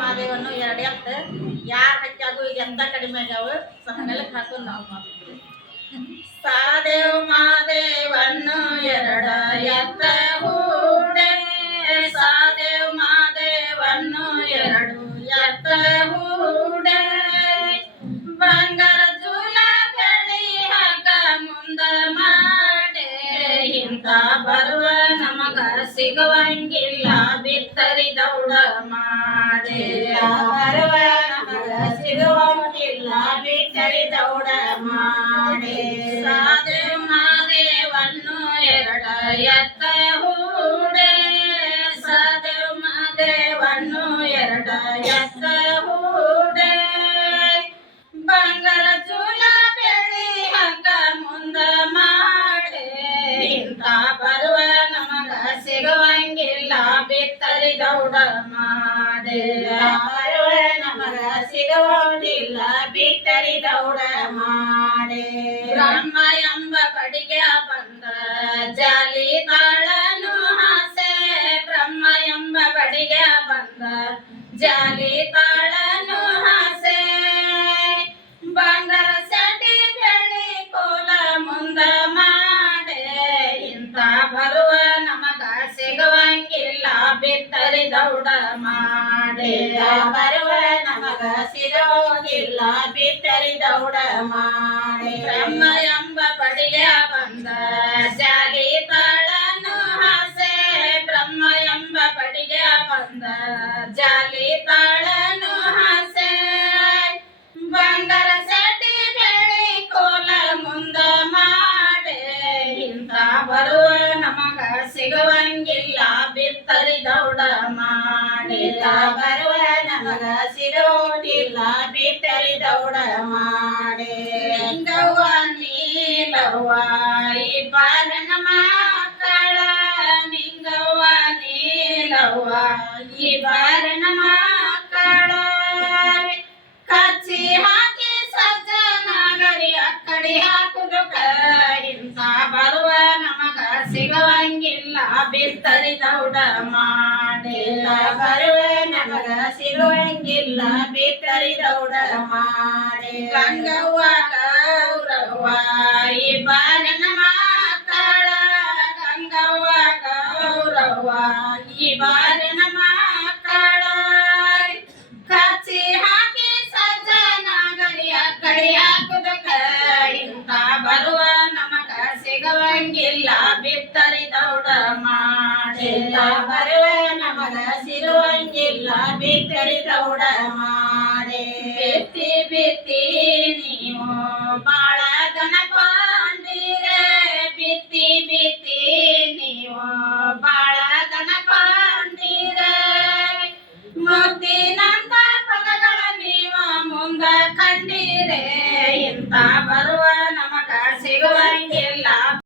ಮಾದೇವನ್ನು ಎರಡು ಎತ್ತ ಯಾರ ಹಕ್ಕಾಗು ಈಗ ಎಂತ ಕಡಿಮೆ ಆಗ್ಯಾವ ಸಂಗಲಕ್ಕೆ ಹಾಕೊಂಡು ನಾವು ಮಾಡ್ತೀವಿ ಮಾದೇವನ್ನು ಎರಡ ಎತ್ತ ಹೂಡೆ. ಸಾದೇವ್ ಮಾದೇವನ್ನು ಎರಡು ಎತ್ತ ಹೂಡೆ. ಬಂಗಾರ ಜೂಲ ಬೆಳ್ಳಿ ಹಾಕ ಮುಂದ ಮಾಡೆ. ಇಂತ ಬರುವ ನಮಗ ಸಿಗುವಂಗಿಲ್ಲ ಬಿತ್ತರಿ ದೌಡ ಮಾಡೆ ಬರುವ ನಮಗ ಸಿಗುವಂಗಿಲ್ಲ ಬಿಟ್ಟರಿ ದೌಡ ಮಾಡಿ ಸಾದೇವ್ ಮಾದೇವನ್ನು ಎರಡ ಎತ್ತ ಹೂಡೆ ಸಾದೇವ್ ಮಾದೇವನ್ನು ಎರಡ ಎತ್ತ ಹೂಡೆ ಬಂಗಾರ ಚೂಲ ಬೆಳ್ಳಿ ಹಗ್ಗ ಮುಂದ ಮಾಡೆ ಇಂತ ಬರುವ ನಮಗ ಸಿಗುವಂಗಿಲ್ಲ ಬಿತ್ತರಿ ದೌಡ ಮಾಡೆ ಬಿಟ್ಟರಿ ದೌಡ ಮಾಡಿ. ಬ್ರಹ್ಮ ಎಂಬ ಕಡಿಗೆ ಬಂದ ಜಾಲಿ ತಾಳನು ಹಾಸೆ. ಬ್ರಹ್ಮ ಎಂಬ ಕಡಿಗೆ ಬಂದ ಜಾಲಿ ತಾಳನು ಹಾಸೆ. ಬಂಗಾರ ಸಟಿ ಬೆಳ್ಳಿ ಕೋಲ ಮುಂದ ಮಾಡೆ. ಇಂತ ಬರುವ ನಮಗ ಸಿಗುವಂಗಿಲ್ಲ ಬಿತ್ತರಿ ದೌಡ ಮಾಡೆ ಬರುವ ನಮಗ ಬಿತ್ತರಿದೌಡ ಮಾಡಿ. ಬ್ರಹ್ಮ ಎಂಬ ಬಡಿಗೆ ಬಂದ ಜಾಲಿ ತಾಳನು ಹಾಸೆ. ಬ್ರಹ್ಮ ಎಂಬ ಬಡಿಗೆ ಬಂದ ಜಾಲಿ ತಾಳನು ಹಾಸೆ. ಬಂದರ ಸಟಿ ಬೆಳಿ ಕೋಲ ಮುಂದ ಮಾಡೆ. ಇಂತ ಬರುವ ನಮಗ ಸಿಗುವಂಗಿಲ್ಲ ಬಿತ್ತರಿ ದೌಡ ಮಾಡಿ ಬರುವ ನಮಗ ಸಿಗುವಂಗಿಲ್ಲ ಬಿಟ್ಟರಿ ದೌಡ ಮಾಡೆ. ಲಿಂಗವ್ವ ನೀಲವ್ವ, ಈ ಬಾರನ ಮಕ್ಕಳ ನಿಂಗವ್ವ ನೀಲವ್ವ, ಈ ಮಕ್ಕಳ ಕಚ್ಚಿ ಹಾಕಿ ಸಜ್ಜನಾಗರಿ ಅಕ್ಕಡಿ ಹಾಕುದಕ್ಕ ಸಿಗುವಂಗಿಲ್ಲ ಉಡ ದೌಡ ಮಾಡಿಲ್ಲ ಬರುವ ನಮಗ ಸಿಗುವಂಗಿಲ್ಲ, ಬಿತ್ತರಿದ ದೌಡ ಮಾಡಿ ಗಂಗವ್ವ, ಗೌರವ್ವ, ಈ ಬಾರ ಮಾತಾಳ, ಗಂಗವ್ವ, ಗೌರವ್ವ, ಈ ಬಾಗನ ಮಾತಾಳ. ಕಚ್ಚಿ ಹಾಕಿ ಸಜ್ಜನಾಗರಿ ಅಕ್ಕಡಿ ಹಾಕುದಕ್ಕ ಇಂತ ಬರುವ ನಮಗ ಸಿಗುವಂಗಿಲ್ಲ ಮಾಡಿಲ್ಲ ಬರುವ ನಮಗ ಸಿರುವಂಗಿಲ್ಲ ಬಿಟ್ಟರಿ ದೌಡ ಮಾಡೆ. ಬಿತ್ತಿ ಬಿತ್ತಿ ನೀವು ಬಾಳ ದನಕೊಂಡೀರ ಬಿತ್ತಿ ಬಿತ್ತಿ ನೀವು ಬಾಳ ದನಕೊಂಡೀರ ಮುದ್ದಿನಂತ ಪದಗಳ ನೀವ ಮುಂದ ಕಂಡಿರೆ. ಇಂತ ಬರುವ